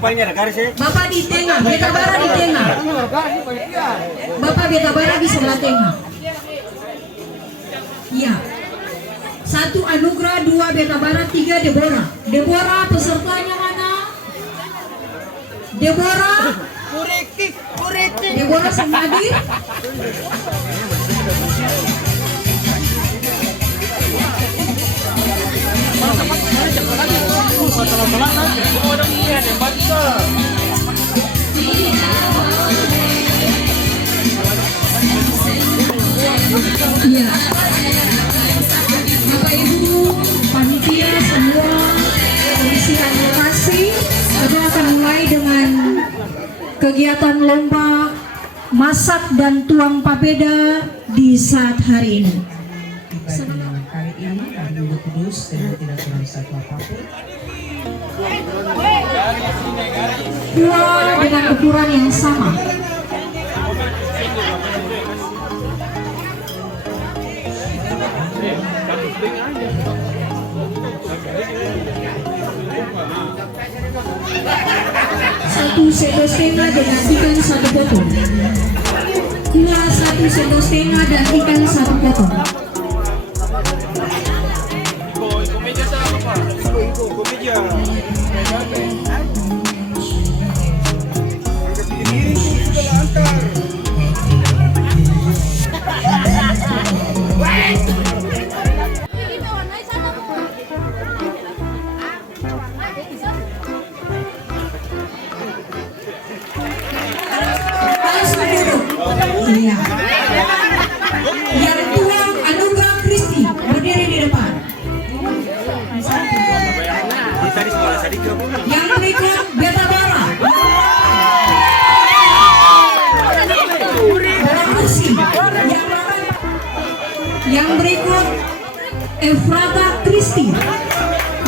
Apa ini ada garis ya? Bapak di tengah, Beta Bara di tengah. Bapak Beta Bara di sebelah tengah. Iya. 1 Anugrah, 2 Beta Bara, 3 Deborah. Deborah pesertanya mana? Deborah. Deborah Samadi. Iya. Bapak Ibu, panitia semua, komisi advokasi, kita akan mulai dengan kegiatan lomba masak dan tuang papeda di saat hari ini. Kali ini kami Kudus dan tidak kurang satu apapun. Dua dengan ukuran yang sama. Satu sendok setengah dengan ikan 1 potong. Gula 1 sendok setengah dan ikan 1 potong. Iya. Yang tuang Anugrah Kristi berdiri di depan. Yang berikut Beta Bara. Bawa kursi. Yang berikut Efrata Kristi.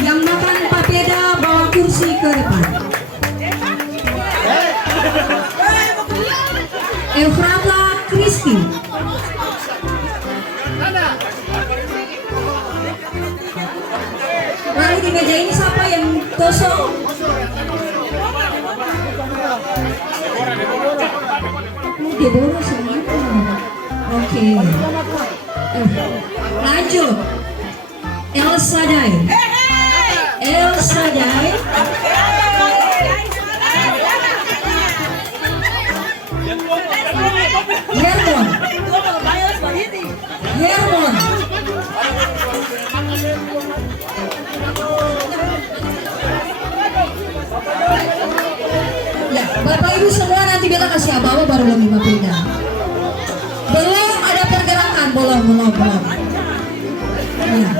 Yang makan papeda bawa kursi ke depan. Efrata Kristi. Lalu di meja ini siapa yang kosong? Deborah semuanya. Oke. Lanjut. El Shaddai. El Shaddai. Hermon. Hermon. Ya, Bapak Ibu semua nanti Beta kasih apa baru lagi papeda. Belum ada pergerakan, belum. Ya.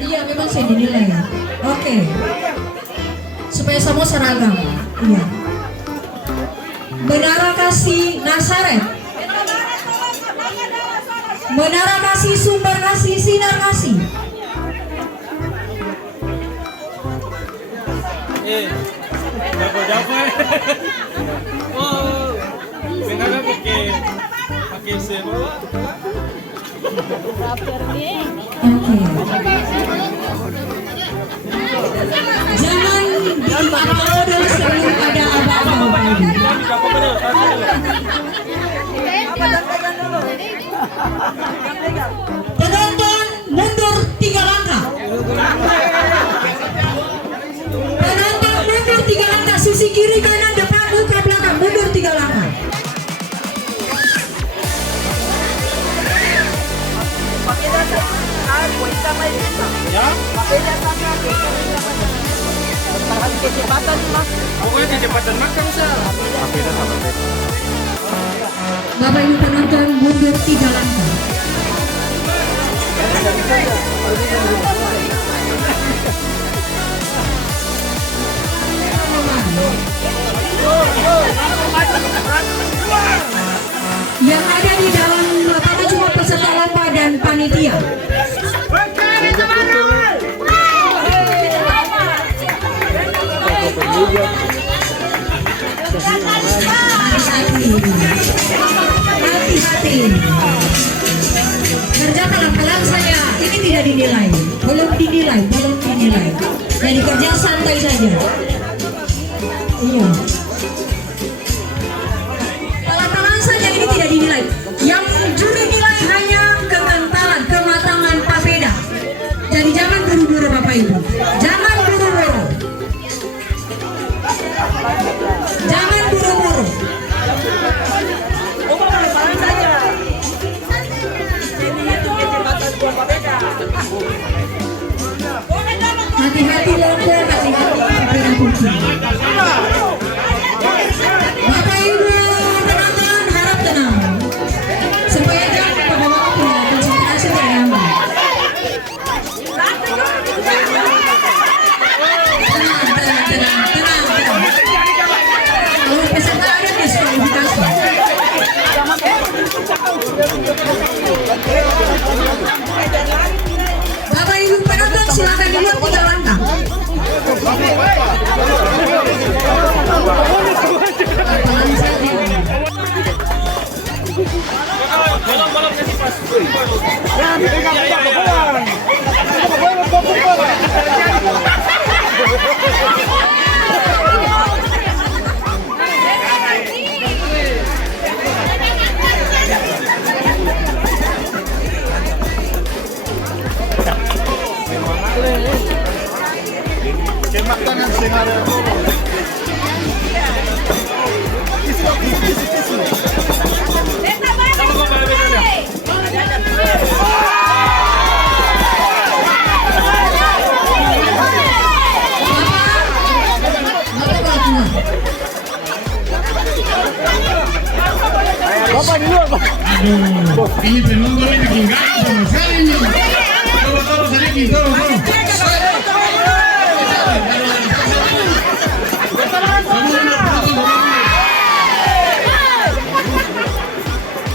Iya, memang saya dinilai ya. Oke. Supaya semua seragam. Iya. Menara Kasih Nazaret. Menara Kasih, Sumber Kasih, Sinar Kasih. Oh, menara pakai semua. Jangan dibawa sebelum ada apa-apa. Penonton mundur 3 langkah. Penonton mundur 3 langkah. Sisi kiri, kanan, depan, muka, belakang. Mundur 3 langkah. Pokoknya kecepatan makan sah. Bapak Ibu penonton mundur 3 langkah. Yang ada di dalam lapangan cuma peserta lomba dan panitia. Hati-hati. Kerja pelan-pelan saja. Ini tidak dinilai. Belum dinilai. Jadi kerja santai saja. Iya. Pengetahuan saja ini tidak dinilai. Yang juri nilai hanya kekentalan, kematangan papeda. Jadi jangan buru-buru Bapak Ibu. Jangan buru-buru. Jangan buru-buru. Hati-hati lombok, hati-hati papeda putih. Bapak Ibu penonton harap tenang supaya jangan bapak-bapak punya konsentrasi berimbang. Tenang. Kalau peserta ada diskualifikasi. Bapak Ibu penonton silakan dulu 3 langkah. Balap nanti pas. Makanan sehari. Bapak di luar, Pak. Aduh, ini penonton ini bikin ganas sama sekali ini. Tolong sedikit, tolong.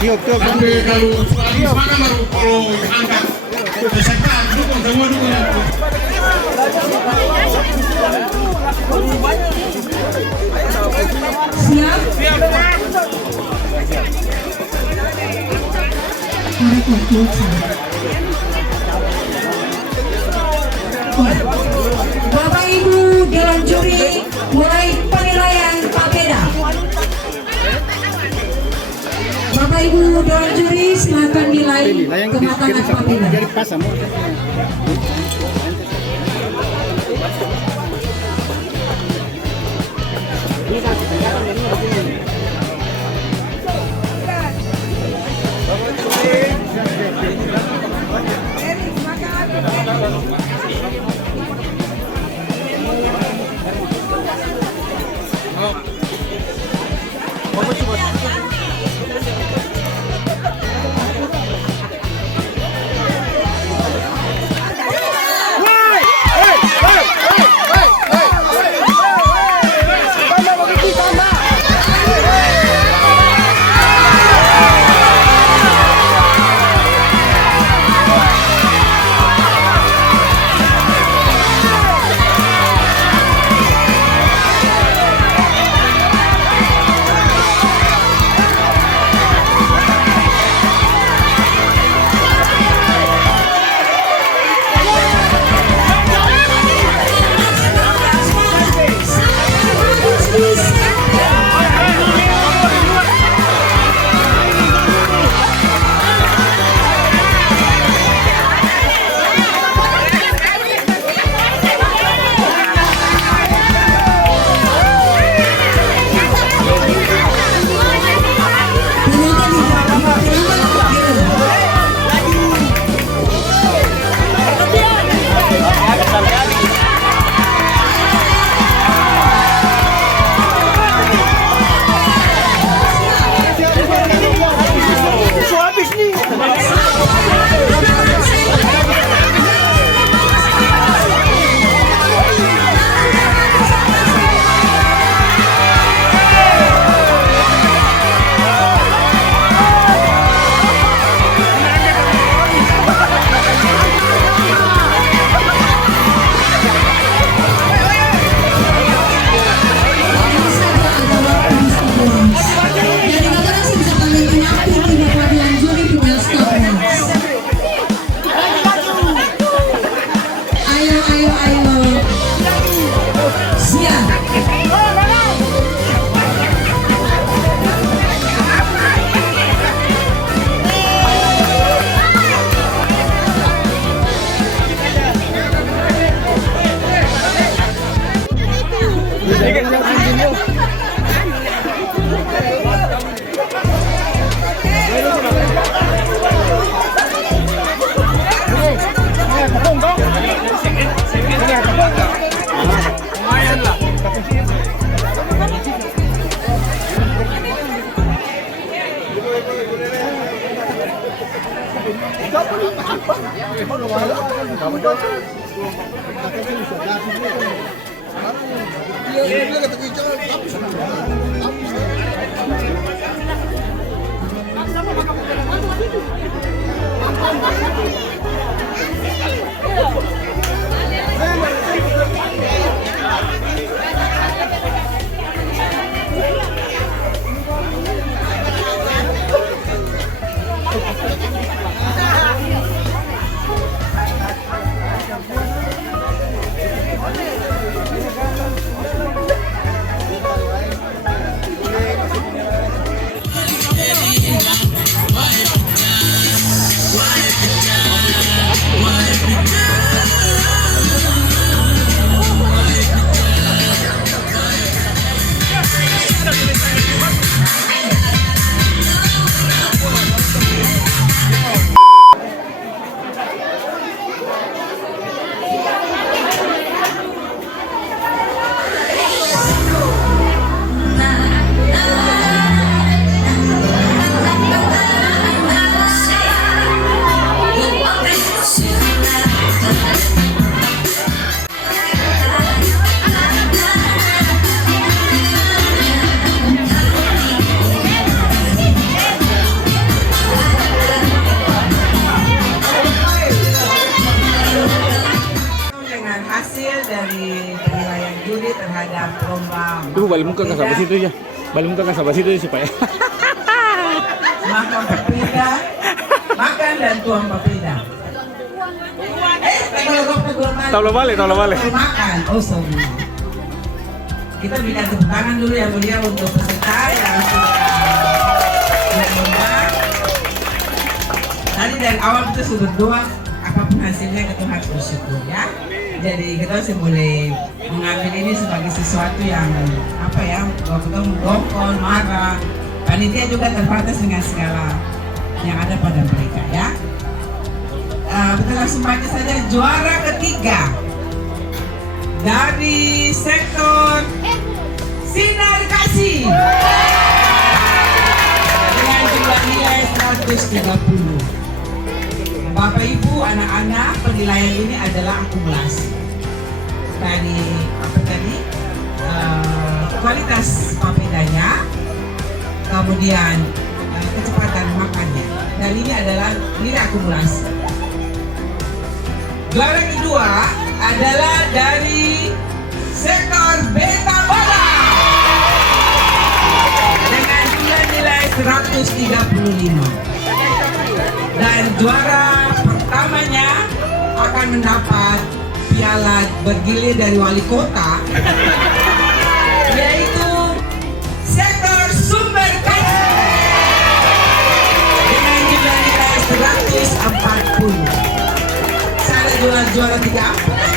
Tiup. Sampai kalau habis mana baru kalau angkat. Peserta dukung, semua dukung. Siap? Bapak Ibu Dewan Juri mulai penilaian papeda. Bapak Ibu Dewan Juri silakan nilai kematangan papeda. Dengan hasil dari penilaian juri terhadap lomba Tuh balik muka ke sampai situ ya. Balik muka ke sampai situ ya supaya. makan papeda, makan dan tuang papeda. Tahu lo balik. Makan, oh sorry. Kita minta tepuk tangan dulu ya mulia untuk peserta yang sudah lomba. Tadi dari awal kita sudah berdoa apapun hasilnya kita harus bersyukur ya. Jadi kita masih boleh mengambil ini sebagai sesuatu yang apa ya, kalau kita mendongkol, marah. Panitia juga terbatas dengan segala yang ada pada mereka ya. Kita langsung baca saja juara ketiga dari sektor Sinar Kasih dengan jumlah nilai 130. Bapak Ibu, anak-anak, penilaian ini adalah akumulasi dari kualitas papedanya, kemudian kecepatan makannya, dan ini adalah nilai akumulasi. Juara kedua adalah dari sektor Beta Bala dengan jumlah nilai 135. Dan juara pertamanya akan mendapat piala bergilir dari wali kota, yaitu sektor Sumber Kasih dengan jumlah nilai 140. Saya juara 3.